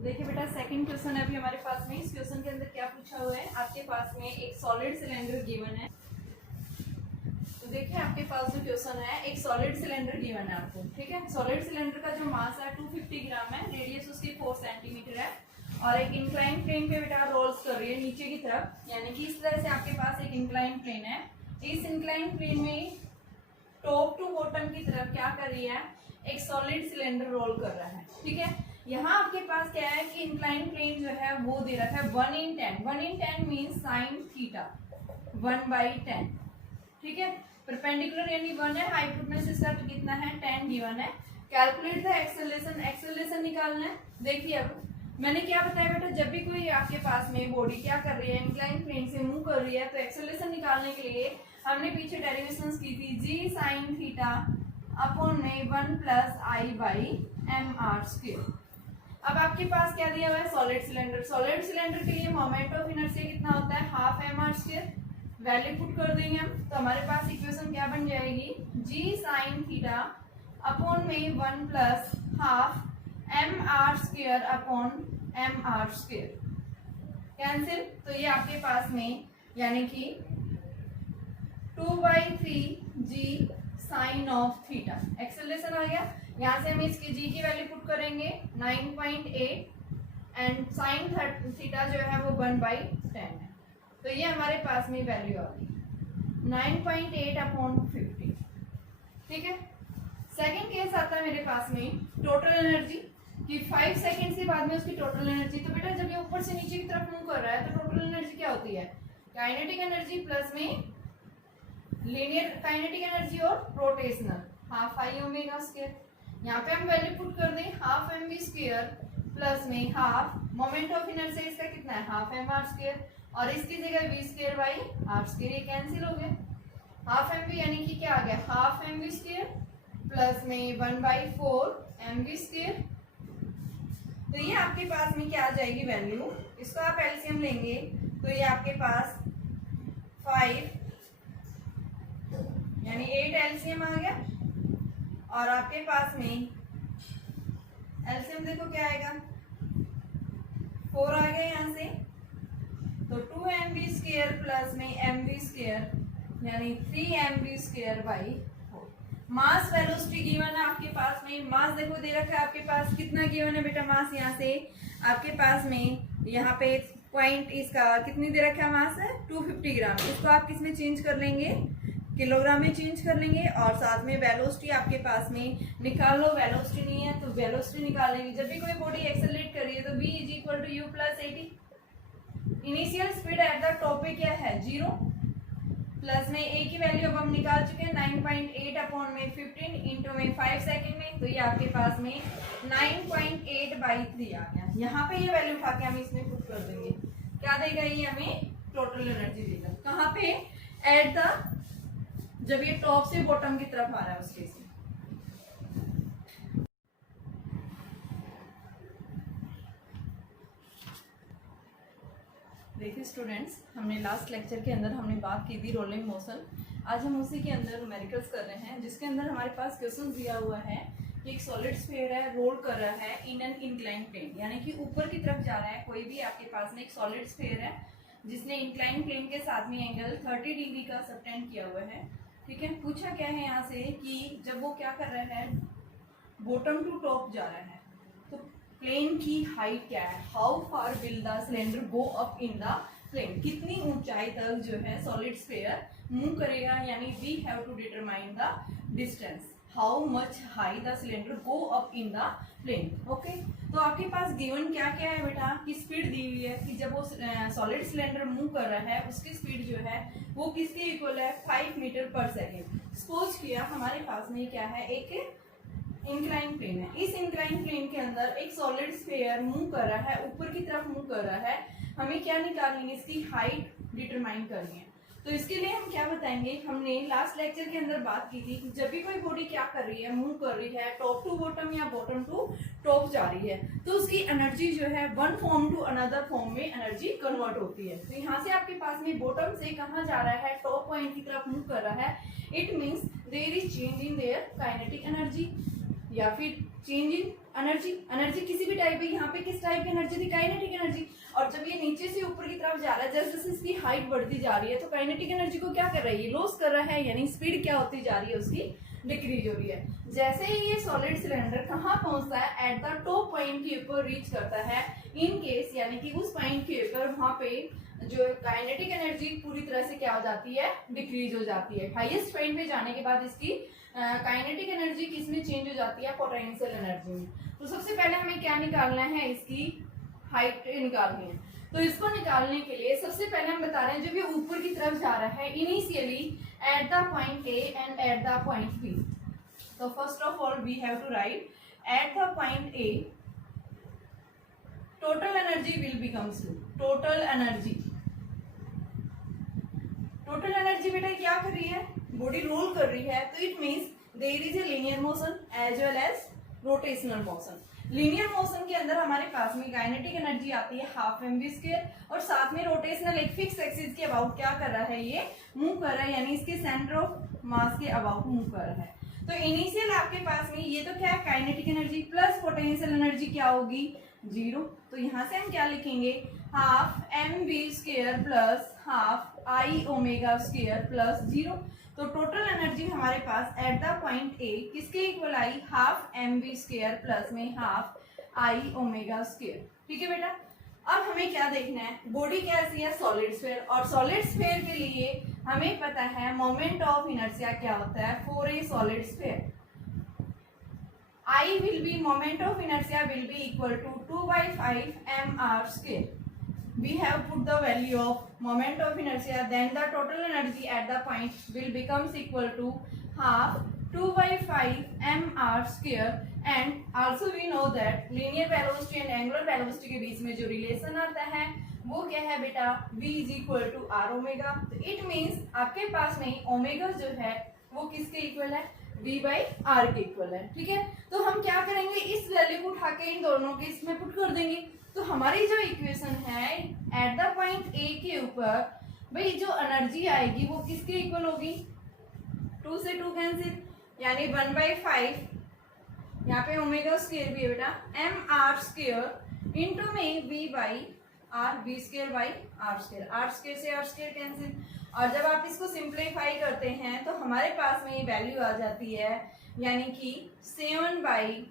देखिए बेटा, second question है अभी हमारे पास में। इस क्वेश्चन के अंदर क्या पूछा हुआ है, आपके पास में एक सॉलिड सिलेंडर गिवन है। तो देखिए आपके पास जो क्वेश्चन है, एक सॉलिड सिलेंडर गिवन है आपको, ठीक है। सॉलिड सिलेंडर का जो मास है 250 ग्राम है, रेडियस उसकी 4 सेंटीमीटर है और एक इंक्लाइन प्लेन पे बेटा रोल्स कर रही है नीचे की तरफ, यानी कि इस तरह से आपके पास एक इंक्लाइन प्लेन है। इस इंक्लाइन प्लेन में टॉप टू बॉटम की तरफ क्या कर रही है, एक सॉलिड सिलेंडर रोल कर रहा है, ठीक है। यहाँ आपके पास क्या है कि इंक्लाइन प्लेन जो है वो दे रखा है 1/10। 1/10 मीन साइन थीटा 1/10, ठीक है। परपेंडिकुलर यानी 1 है, हाइपोटेन्यूज इसका कितना है 10 गिवन है। कैलकुलेट द एक्सेलरेशन, एक्सेलरेशन निकालना है। देखिए अब मैंने क्या बताया बेटा, जब भी कोई आपके पास में बॉडी क्या कर रही है, इंक्लाइन प्लेन से मूव कर रही है, तो एक्सेलरेशन निकालने के लिए हमने पीछे डेरिवेशंस की थी जी साइन थीटा अपॉन में 1 plus I by M R square. अब आपके पास क्या दिया हुआ है, सॉलिड सिलेंडर। सॉलिड सिलेंडर के लिए मोमेंट ऑफ इनर्शिया कितना होता है, half M R square. Value put कर देंगे हम, तो हमारे पास इक्वेशन क्या बन जाएगी, जी साइन थीटा अपॉन में 1 plus half M R square upon M R square. Cancel, तो ये आपके पास में यानी कि 2/3 g sine of theta. Acceleration आ गया। यहाँ से हम इसकी जी की वैल्यू पुट करेंगे 9.8 एंड साइन थीटा जो है वो 1/10 है। तो ये हमारे पास में वैल्यू आ गई 9.8 अपॉन 50, ठीक है। सेकंड केस आता है मेरे पास में टोटल एनर्जी कि 5 सेकंड के बाद में उसकी टोटल एनर्जी। तो बेटा जब ये ऊपर से नीचे की तरफ मूव कर रहा है तो टोटल एनर्जी क्या होती है, काइनेटिक एनर्जी प्लस में लीनियर काइनेटिक एनर्जी और rotational half I omega square. यहाँ पे हम वैल्यू पुट कर दें half M V square plus में हाफ मोमेंट ऑफ इनर्शिया इसका कितना है, हाफ एम आर स्क्वायर, और इसकी जगह V square by R square, ये कैंसिल हो गया। हाफ एम वी यानी कि क्या आ गया, half M V square plus में 1/4 एम वी स्क्वायर। तो ये आपके पास में क्या आ जाएगी वैल्यू, इसको आप एलसीएम लेंगे तो ये आपके पास 5 यानी 8 एलसीएम आ गया, और आपके पास में एलसीएम देखो क्या आएगा, 4 आ गया यहाँ से, तो 2mv स्क्वायर प्लस में mv स्क्वायर यानी 3mv square by 4। Mass velocity given है आपके पास में। मास देखो दे रखा है आपके पास, कितना गिवन है बेटा मास, यहाँ से आपके पास में यहाँ पे पॉइंट इसका कितनी दे रखा है मास है 250 ग्राम। इसको आप किस में चेंज कर लेंगे, किलोग्राम में चेंज कर लेंगे, और साथ में वेलोसिटी आपके पास में निकाल लो। वेलोसिटी नहीं है तो वेलोसिटी निकालेंगे। जब भी कोई बॉडी एक्सेलरेट कर रही है तो v is equal to U plus 80। Initial speed at the top पे क्या है 0, प्लस में a की वैल्यू अब हम निकाल चुके हैं 9.8 अपॉन में 15 इंटू में 5 सेकेंड में, तो ये आपके पास में 9.8/3 आ गया। यहाँ पे ये वैल्यू उठा के हम इसमें पुट कर देंगे, क्या देगा ये हमें टोटल एनर्जी देगा। कहाँ पे, एट द, जब ये टॉप से बॉटम की तरफ आ रहा है उस केस में। देखिए स्टूडेंट्स, हमने लास्ट लेक्चर के अंदर हमने बात की थी रोलिंग मोशन। आज हम उसी के अंदर न्यूमेरिकल्स कर रहे हैं, जिसके अंदर हमारे पास क्वेश्चन दिया हुआ है कि एक सॉलिड स्फीयर है, रोल कर रहा है इन एन इंक्लाइन प्लेन, यानी कि ऊपर की तरफ जा रहा है। कोई भी आपके पास में एक सॉलिड स्फीयर है जिसने इंक्लाइन प्लेन के साथ में एंगल 30 डिग्री का सबटेंड किया हुआ है, ठीक है। पूछा क्या है यहाँ से कि जब वो क्या कर रहा है, बॉटम टू टॉप जा रहा है, तो प्लेन की हाइट क्या है, how far will the cylinder go up in the plane, कितनी ऊंचाई तक जो है सॉलिड स्फीयर मूव करेगा, यानी we have to determine the distance, how much high the cylinder go up in the plane. Okay, तो आपके पास गिवन क्या क्या है बेटा, की स्पीड दी हुई है कि जब वो सॉलिड सिलेंडर मूव कर रहा है उसकी स्पीड जो है वो किसके इक्वल है, 5 मीटर पर सेकेंड। सपोज किया हमारे पास में क्या है, एक इंक्लाइन प्लेन है। इस इंक्लाइन प्लेन के अंदर एक सॉलिड स्फीयर मूव कर रहा है, ऊपर की तरफ मूव कर रहा है। हमें क्या निकालनी है, इसकी हाइट डिटरमाइन करनी है। तो इसके लिए हम क्या बताएंगे, हमने लास्ट लेक्चर के अंदर बात की थी कि जब भी कोई बॉडी क्या कर रही है, मूव कर रही है, टॉप टू बॉटम या बॉटम टू टॉप जा रही है, तो उसकी एनर्जी जो है one form to another form में एनर्जी कन्वर्ट होती है। तो यहाँ से आपके पास में बॉटम से कहाँ जा रहा है, टॉप पॉइंट की तरफ मूव कर रहा है, it means there is change in their kinetic energy या फिर चेंज इन एनर्जी किसी भी टाइप है, यहाँ पे किस टाइप की एनर्जी थी, काइनेटिक एनर्जी। और जब ये नीचे से ऊपर की तरफ जा रहा है, जैसे जैसे इसकी हाइट बढ़ती जा रही है तो काइनेटिक एनर्जी को क्या कर रहा है, ये लॉस कर रहा है, यानी स्पीड क्या होती जा रही है, उसकी डिक्रीज हो रही है। जैसे ही ये सॉलिड सिलेंडर कहाँ पहुंचता है, एट द टॉप पॉइंट के ऊपर रीच करता है, इन केस यानी कि उस पॉइंट के ऊपर वहां पे जो काइनेटिक एनर्जी पूरी तरह से क्या हो जाती है, डिक्रीज हो जाती है। हाईएस्ट पॉइंट पे जाने के बाद इसकी काइनेटिक एनर्जी किसमें चेंज हो जाती है, पोटेंशियल एनर्जी में। तो सबसे पहले हमें क्या निकालना है, इसकी हाइट निकालनी है। तो इसको निकालने के लिए सबसे पहले हम बता रहे हैं, जब ये ऊपर की तरफ जा रहा है initially at the point A and at the point B, तो first of all we have to write at the point A total energy will becomes total energy बेटा क्या कर रही है, बॉडी रोल कर रही है, तो it means there is a linear motion as well as rotational motion. Linear motion के अंदर हमारे पास में काइनेटिक एनर्जी आती है हाफ mv स्क्वायर, और साथ में रोटेशनल एक फिक्स एक्सिस के अबाउट क्या कर रहा है, ये मूव कर रहा है, यानी इसके सेंटर ऑफ मास के अबाउट मूव कर रहा है। तो इनिशियल आपके पास में ये तो क्या है, kinetic energy plus potential energy क्या होगी, 0। तो यहाँ से हम क्या लिखेंगे, half mv square plus half i omega square plus 0। तो टोटल एनर्जी हमारे पास एट द पॉइंट ए किसके इक्वल आई, हाफ mv स्क्वायर प्लस में हाफ i ओमेगा स्क्वायर। ठीक है बेटा, अब हमें क्या देखना है, बॉडी कैसी है, सॉलिड स्फीयर, और सॉलिड स्फीयर के लिए हमें पता है मोमेंट ऑफ इनर्शिया क्या होता है for a solid sphere. I will be moment of inertia will be equal to 2/5 mr square. We have put the value of moment of inertia, then the total energy at the point will becomes equal to half 2/5 mr square, and also we know that linear velocity and angular velocity के बीच में जो relation आता है वो क्या है बेटा, v is equal to r omega. तो it means आपके पास में ओमेगा जो है वो किसके इक्वल है, v बाई आर के इक्वल है। ठीक है, तो हम क्या करेंगे, इस वैल्यू को उठा के इन दोनों के इसमें पुट कर देंगे। तो हमारी जो इक्वेशन है एट द पॉइंट ए के ऊपर भाई जो एनर्जी आएगी वो किसके इक्वल होगी, 2 से 2 कैंसिल, यानी 1/5, यहाँ पे ओमेगा स्क्वायर भी है बेटा, एम आर स्क्वायर इंटू में v by R, v square by R square, R square से आर स्क्वायर कैंसिल। और जब आप इसको सिंप्लीफाई करते हैं तो हमारे पास में ये वैल्यू आ जाती है, यानी कि 7/10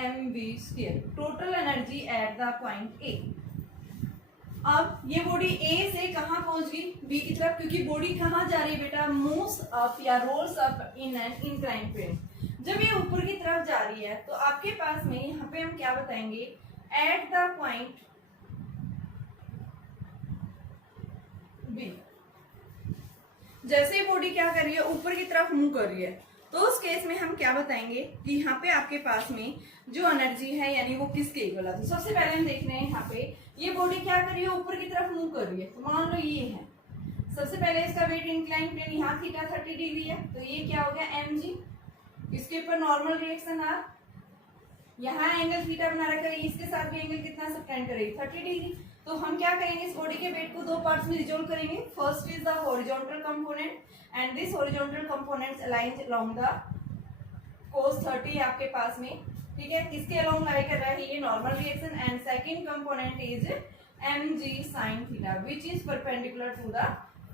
mv square total energy at the point ए। अब ये बॉडी ए से कहाँ पहुंच गई, बी की तरफ, क्योंकि बॉडी कहाँ जा रही है बेटा, मूव्स अप या rolls up in an inclined plane. जब ये ऊपर की तरफ जा रही है तो आपके पास में यहाँ पे हम क्या बताएंगे, एट द पॉइंट बी जैसे बॉडी क्या कर रही है, ऊपर की तरफ मूव कर रही है, तो उस केस में हम क्या बताएंगे कि यहाँ पे आपके पास में जो एनर्जी है यानी वो किसके इक्वल है। तो सबसे पहले हम देख रहे हैं यहाँ पे ये बॉडी क्या कर रही है, ऊपर की तरफ मूव कर रही है। तो मान लो ये है, सबसे पहले इसका वेट इंक्लाइन प्लेन यहाँ थीटा 30 डिग्री है, तो ये क्या हो गया mg, इसके ऊपर नॉर्मल रिएक्शन आर, यहाँ एंगल थीटा बना रखा है, इसके साथ भी एंगल कितना सबटेंड करेगी 30 डिग्री। तो हम क्या करेंगे, इस बॉडी के वेट को दो पार्ट्स में रिजोल्व करेंगे। First is the horizontal component and this horizontal components aligned along the cos 30 आपके पास में। ठीक है, किसके अलोंग लाई कर रहा है, ये normal reaction, and second component is mg sin theta which is perpendicular to the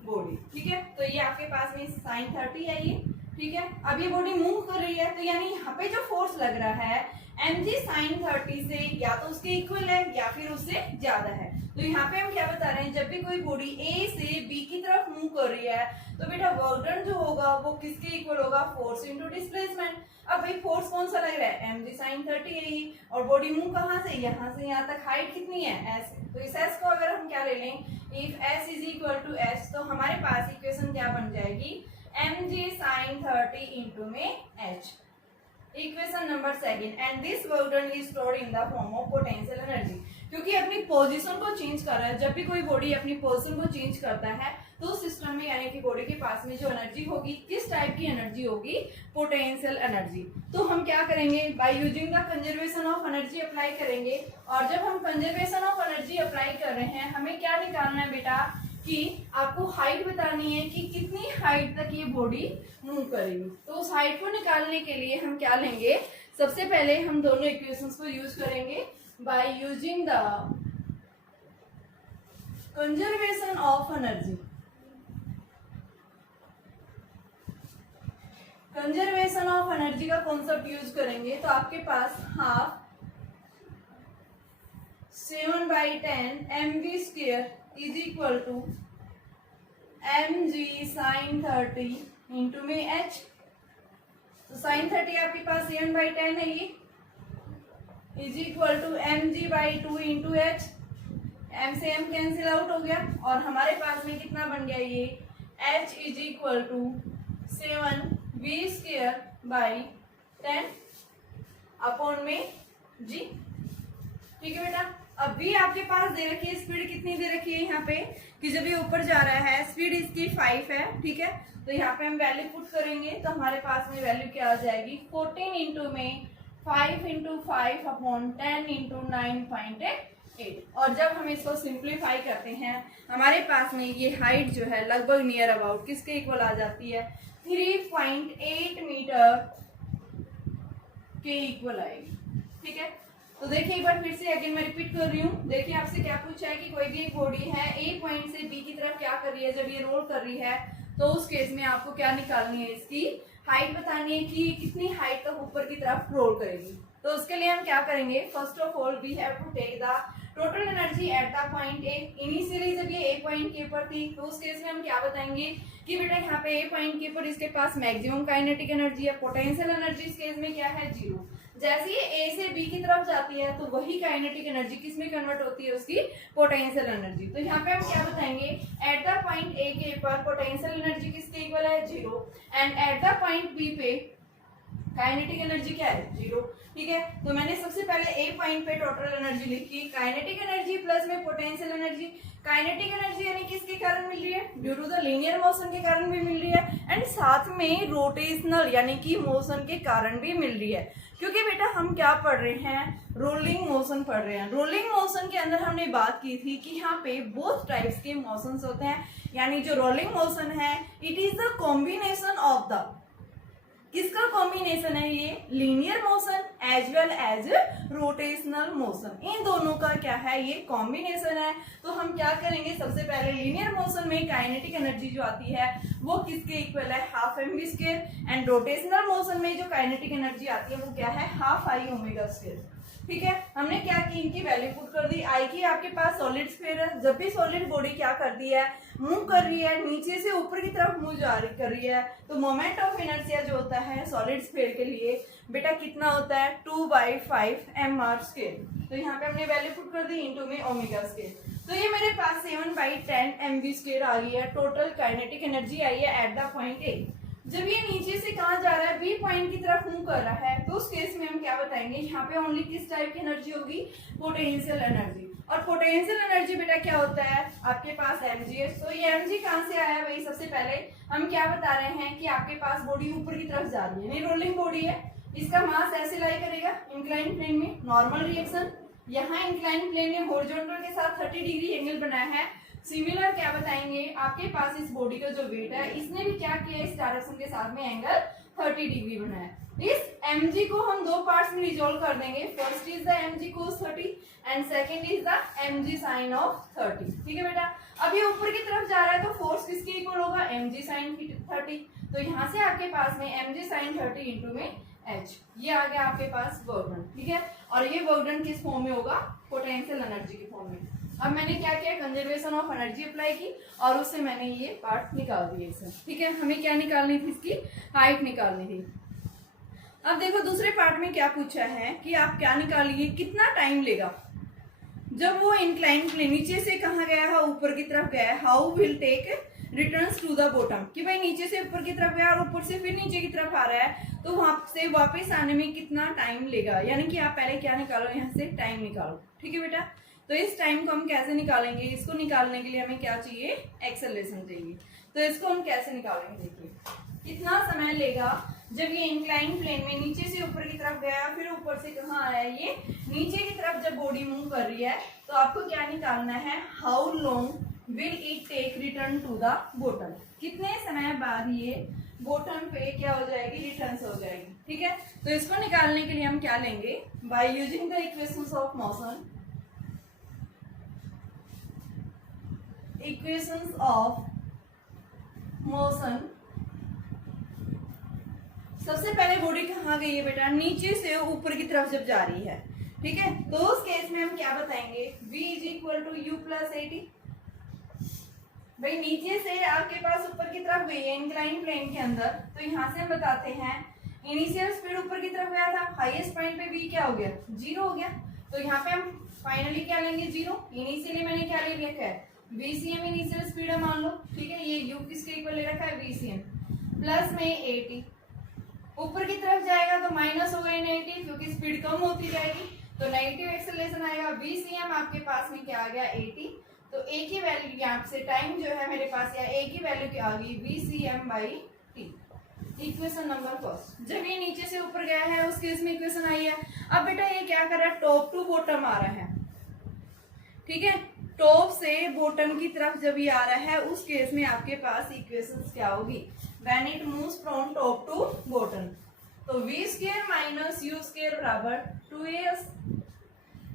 body. ठीक है, तो ये आपके पास में sin 30 है ये। ठीक है, अब ये बॉडी मूव कर रही है, तो यानी यहाँ पे जो फोर्स लग रहा है mg sin 30 से या तो उसके इक्वल है या फिर उससे ज्यादा है। तो यहाँ पे हम क्या बता रहे हैं, जब भी कोई बॉडी ए से बी की तरफ मूव कर रही है तो बेटा वर्क डन जो होगा वो किसके इक्वल होगा, फोर्स इनटू डिस्प्लेसमेंट। अब भाई फोर्स कौन सा लग रहा है, mg sin 30 है ही, और बॉडी मूव कहाँ से, यहाँ से यहाँ तक, हाइट कितनी है s। तो इस s को अगर हम क्या ले लें, if s is equal to s, तो हमारे पास इक्वेशन क्या बन जाएगी, mg sin 30 इंटू में h। Equation number second, and this work done is stored in the form of potential energy. क्योंकि अपनी पोजीशन को चेंज कर रहा है, जब भी कोई बॉडी अपनी पोजीशन को चेंज करता है तो सिस्टम में यानी कि बॉडी के पास में जो एनर्जी होगी किस टाइप की एनर्जी होगी, पोटेंशियल एनर्जी। तो हम क्या करेंगे, by using the conservation of energy apply करेंगे। और जब हम कंजर्वेशन ऑफ एनर्जी अप्लाई कर रहे हैं, हमें क्या निकालना है बेटा, कि आपको हाइट बतानी है कि कितनी हाइट तक ये बॉडी मूव करेगी। तो उस हाइट को निकालने के लिए हम क्या लेंगे, सबसे पहले हम दोनों इक्वेशंस को यूज करेंगे by using the conservation of energy. Conservation of energy का कॉन्सेप्ट यूज करेंगे तो आपके पास half 7/10 mv² is equal to mg sin 30 into में h। तो sin 30 आपके पास 7/10 है ये, is equal to mg/2 into h। m से m कैंसिल आउट हो गया और हमारे पास में कितना बन गया ये h is equal to 7v²/10 upon में g। ठीक है बेटा। अब भी आपके पास दे रखी है स्पीड, कितनी दे रखी है यहाँ पे कि जब ये ऊपर जा रहा है स्पीड इसकी 5 है। ठीक है, तो यहाँ पे हम वैल्यू पुट करेंगे तो हमारे पास में वैल्यू क्या आ जाएगी 14 इंटू में 5 इंटू 5 अपॉन 10 इंटू 9.8। और जब हम इसको सिंप्लीफाई करते हैं हमारे पास में ये हाइट जो है लगभग नियर अबाउट किसके इक्वल आ जाती है 3.8 मीटर के इक्वल आएगी। ठीक है, तो देखिए एक बार फिर से अगेन मैं रिपीट कर रही हूँ। देखिए आपसे क्या पूछा है कि कोई भी एक बॉडी है ए पॉइंट से बी की तरफ क्या कर रही है, जब ये रोल कर रही है तो उस केस में आपको क्या निकालनी है, इसकी हाइट बतानी है कि कितनी हाइट तक ऊपर की तरफ रोल करेगी। तो उसके लिए हम क्या करेंगे, first of all we have to take the total energy at the point A. Initially जब ये ए पॉइंट के ऊपर थी तो उस केस में हम क्या बताएंगे कि बेटा यहाँ पे ए पॉइंट के ऊपर इसके पास मैक्सिमम काइनेटिक एनर्जी है, पोटेंशियल एनर्जी इस केस में क्या है 0। जैसे ये ए से बी की तरफ जाती है तो वही काइनेटिक एनर्जी किस में कन्वर्ट होती है, उसकी पोटेंशियल एनर्जी। तो यहाँ पे हम क्या बताएंगे, एट द पॉइंट ए के ऊपर पोटेंशियल एनर्जी किसके इक्वल है 0 and at the point B पे काइनेटिक एनर्जी क्या है 0। ठीक है, तो मैंने सबसे पहले ए पॉइंट पे टोटल एनर्जी लिखी, काइनेटिक एनर्जी प्लस में पोटेंशियल एनर्जी। काइनेटिक एनर्जी यानी किसके कारण मिल रही है, due to the linear motion के कारण भी मिल रही है एंड साथ में रोटेशनल यानी कि मोशन के कारण भी मिल रही है। क्योंकि बेटा हम क्या पढ़ रहे हैं, रोलिंग मोशन पढ़ रहे हैं। रोलिंग मोशन के अंदर हमने बात की थी कि यहाँ पे बोथ टाइप्स के मोशंस होते हैं, यानी जो रोलिंग मोशन है it is the combination of the, किसका कॉम्बिनेशन है ये, linear motion as well as rotational motion. इन दोनों का क्या है, ये कॉम्बिनेशन है। तो हम क्या करेंगे, सबसे पहले लीनियर मोशन में काइनेटिक एनर्जी जो आती है वो किसके इक्वल है, half mv²। And rotational motion में जो काइनेटिक एनर्जी आती है वो क्या है, हाफ i ω²। ठीक है, हमने क्या की, इनकी वैल्यू पुट कर दी। आई की आपके पास सॉलिड स्फीयर है, जब भी सॉलिड बॉडी क्या करती है, मूव कर रही है, नीचे से ऊपर की तरफ मूव कर रही है, तो मोमेंट ऑफ इनर्शिया जो होता है सॉलिड स्फीयर के लिए बेटा कितना होता है 2/5 mr²। तो यहाँ पे हमने वैल्यू पुट कर दी इंटू में ω²। तो ये मेरे पास 7/10 mv² आ गई है, टोटल काइनेटिक एनर्जी आई है एट द पॉइंट ए। जब ये नीचे से कहाँ जा रहा है, बी पॉइंट की तरफ मूव कर रहा है, तो उस केस में हम क्या बताएंगे, यहाँ पे ओनली किस टाइप की एनर्जी होगी, पोटेंशियल एनर्जी। और पोटेंशियल एनर्जी बेटा क्या होता है आपके पास mg है। तो ये mg कहाँ से आया भाई, सबसे पहले हम क्या बता रहे हैं कि आपके पास बॉडी ऊपर की तरफ जा रही है, यानी रोलिंग बॉडी है, इसका मास ऐसे लाई करेगा इंक्लाइन प्लेन में, नॉर्मल रिएक्शन। यहाँ इंक्लाइन प्लेन ने हॉरिजॉन्टल के साथ 30 डिग्री एंगल बनाया है। सिमिलर क्या बताएंगे, आपके पास इस बॉडी का जो वेट है इसने भी क्या किया, इस डायरेक्शन के साथ में एंगल 30 डिग्री बनाया। इस mg को हम दो पार्ट्स में रिजोल्व कर देंगे, first is the mg cos 30 and second is the mg sin of 30। ठीक है बेटा, अब ये ऊपर की तरफ जा रहा है तो फोर्स किसके इक्वल होगा, mg sin 30। तो यहाँ से आपके पास में mg sin 30 इंटू में h, ये आ गया आपके पास वर्क डन। ठीक है, और ये वर्क डन किस फॉर्म में होगा, पोटेंशियल एनर्जी के फॉर्म में। अब मैंने क्या किया, कंजर्वेशन ऑफ एनर्जी अप्लाई की और उससे मैंने ये पार्ट निकाल दिए इसे। ठीक है, हमें क्या निकालनी थी, इसकी हाइट निकालनी थी। अब देखो दूसरे पार्ट में क्या पूछा है कि आप क्या निकालिए, कितना टाइम लेगा जब वो इंक्लाइन प्लेन नीचे से कहाँ गया है, ऊपर की तरफ गया है, how will take returns to the bottom, कि भाई नीचे से ऊपर की तरफ गया और ऊपर से फिर नीचे की तरफ आ रहा है, तो वहां से वापस आने में कितना टाइम लेगा। यानी कि आप पहले क्या निकालो, यहाँ से टाइम निकालो। ठीक है बेटा, तो इस टाइम को हम कैसे निकालेंगे, इसको निकालने के लिए हमें क्या चाहिए, एक्सेलरेशन चाहिए। तो इसको हम कैसे निकालेंगे, देखिए कितना समय लेगा जब ये इंक्लाइन प्लेन में नीचे से ऊपर की तरफ गया, फिर ऊपर से कहाँ आया, ये नीचे की तरफ जब बॉडी मूव कर रही है, तो आपको क्या निकालना है, how long will it take return to the bottom, कितने समय बाद ये बॉटम पे क्या हो जाएगी, रिटर्न हो जाएगी। ठीक है, तो इसको निकालने के लिए हम क्या लेंगे, bye using the equations of motion, equations of motion. सबसे पहले बॉडी कहाँ गई है बेटा, नीचे से ऊपर की तरफ जब जा रही है। ठीक है, तो उस केस में हम क्या बताएंगे, v is equal to U plus A T. भाई नीचे से आपके पास ऊपर की तरफ गई है इंक्लाइन प्लेन के अंदर, तो यहाँ से हम बताते हैं इनिशियल स्पीड ऊपर की तरफ गया था, हाईएस्ट पॉइंट पे v क्या हो गया, 0 हो गया। तो यहाँ पे हम फाइनली क्या लेंगे, 0। इनिशियली मैंने क्या ले लिया है, vcm इनिशियल स्पीड है मान लो। ठीक है, ये u किसके इक्वल ले रखा है, vcm प्लस में at। ऊपर की तरफ जाएगा तो माइनस होगा नेगेटिव, क्योंकि स्पीड कम होती जाएगी, तो नेगेटिव एक्सेलरेशन आएगा। vcm आपके पास में क्या आ गया, 80। तो a की वैल्यू यहाँ से टाइम जो है मेरे पास, या a की वैल्यू क्या आ गई, vcm by t। Equation number first. जब ये नीचे से ऊपर गया है उस केस में इक्वेशन आई है। अब बेटा ये क्या कर रहा है, टॉप टू बॉटम आ रहा है। ठीक है, टॉप से बॉटम की तरफ जब ये आ रहा है उस केस में आपके पास इक्वेशन क्या होगी, when it moves from top to bottom. तो v square minus u square बराबर 2as।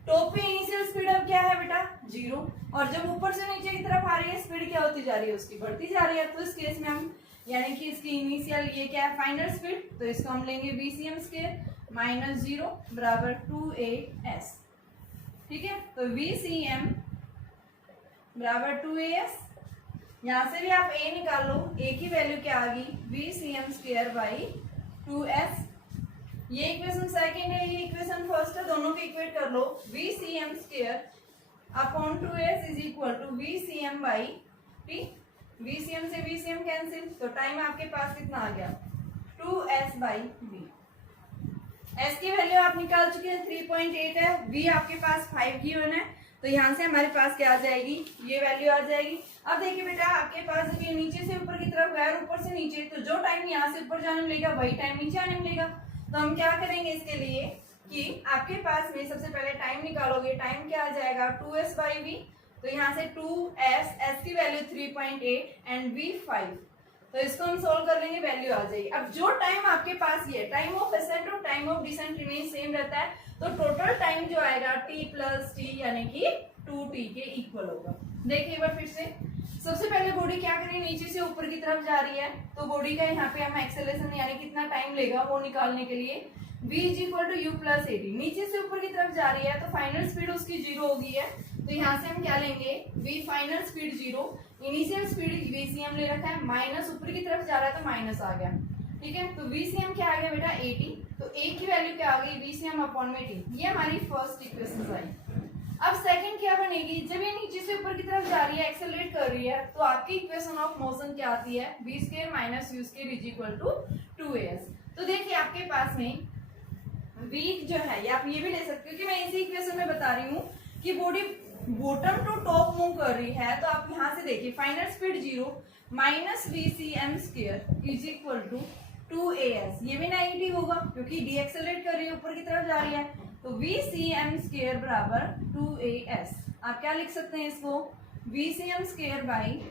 टॉप पे इनिशियल स्पीड अब क्या है बेटा, 0, और जब ऊपर से नीचे की तरफ आ रही है स्पीड क्या होती जा रही है, उसकी बढ़ती जा रही है। तो इस केस में हम यानी कि इसकी इनिशियल ये क्या है, फाइनल स्पीड, तो इसको हम लेंगे vcm स्क्वायर माइनस 0 बराबर 2as। ठीक है, तो vcm बराबर 2as। यहाँ से भी आप a निकालो, a की वैल्यू क्या आ गई, vcm स्क्वायर बाई 2s। ये इक्वेशन सेकंड है, ये इक्वेशन फर्स्ट है, दोनों को इक्वेट कर लो। vcm square upon 2s is equal to vcm by t। vcm से vcm कैंसिल, तो टाइम आपके पास कितना आ गया, 2s बाई v। s की वैल्यू आप निकाल चुके हैं, 3.8 है। v आपके पास 5 गिवन है, तो यहाँ से हमारे पास क्या आ जाएगी, ये वैल्यू आ जाएगी। अब देखिए बेटा आपके पास जब ये नीचे से ऊपर की तरफ गया और ऊपर से नीचे, तो जो टाइम यहाँ से ऊपर जाने मिलेगा वही टाइम नीचे आने मिलेगा। तो हम क्या करेंगे इसके लिए कि आपके पास में सबसे पहले टाइम निकालोगे, टाइम क्या आ जाएगा, 2s बाई v। तो यहाँ से 2s, s की वैल्यू 3.8 एंड v 5। तो इसको हम सोल्व कर लेंगे, वैल्यू आ जाएगी। अब जो टाइम आपके पास ये टाइम ऑफ असेंट और time of descent remain same रहता है, तो टोटल टाइम जो आएगा t प्लस टी यानी कि 2t के इक्वल होगा। देखिए एक बार फिर से, सबसे पहले बॉडी क्या करें, नीचे से ऊपर की तरफ जा रही है, तो बॉडी का यहाँ पे हम एक्सेलरेशन यानी कितना टाइम लेगा वो निकालने के लिए v is equal to U plus A T. नीचे से ऊपर की तरफ जा रही है तो फाइनल स्पीड उसकी 0 हो गई है, तो यहाँ से हम क्या लेंगे, v final speed 0, initial speed vcm ले रखा है, माइनस ऊपर की तरफ जा रहा है तो माइनस आ गया। ठीक है, तो vcm क्या आ गया बेटा, 80। तो a की वैल्यू क्या आ गई, vcm अपॉन में t। ये हमारी फर्स्ट इक्वेशन आई। अब सेकंड क्या बनेगी, जब ये नीचे से ऊपर की तरफ जा रही है, एक्सेलरेट कर रही है, तो आपकी इक्वेशन ऑफ मोशन क्या आती है, v square minus u square is equal to 2as। तो देखिए आपके पास में v जो है, या आप ये भी ले सकते हो कि मैं इसी इक्वेशन में बता रही हूँ कि body bottom to top move कर रही है, तो आप यहाँ से देखिए final speed 0 minus vcm square is equal to 2as। ये भी नेगेटिव होगा क्योंकि डी एक्सेलरेट कर रही है, ऊपर की तरफ जा रही है, तो vcm स्क्वायर बराबर 2as। आप क्या लिख सकते हैं इसको, vcm स्क्वायर बाई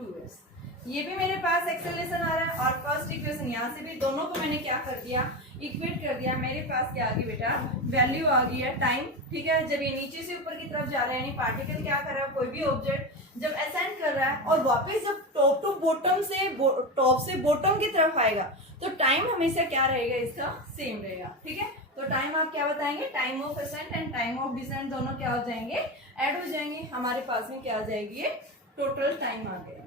2s। ये भी मेरे पास एक्सेलरेशन आ रहा है, और फर्स्ट इक्वेशन यहाँ से भी दोनों को मैंने क्या कर दिया, इक्वेट कर दिया। मेरे पास क्या आ गई बेटा, वैल्यू आ गई है टाइम। ठीक है, जब ये नीचे से ऊपर की तरफ जा रहा है, यानी पार्टिकल क्या कर रहा है, कोई भी ऑब्जेक्ट जब असेंड कर रहा है और वापस जब टॉप टू बॉटम से टॉप से बॉटम की तरफ आएगा, तो टाइम हमेशा क्या रहेगा, इसका सेम रहेगा। ठीक है, तो टाइम आप क्या बताएंगे, time of ascent and time of descent दोनों क्या हो जाएंगे, ऐड हो जाएंगे। हमारे पास में क्या आ जाएगी, ये टोटल टाइम आ गया।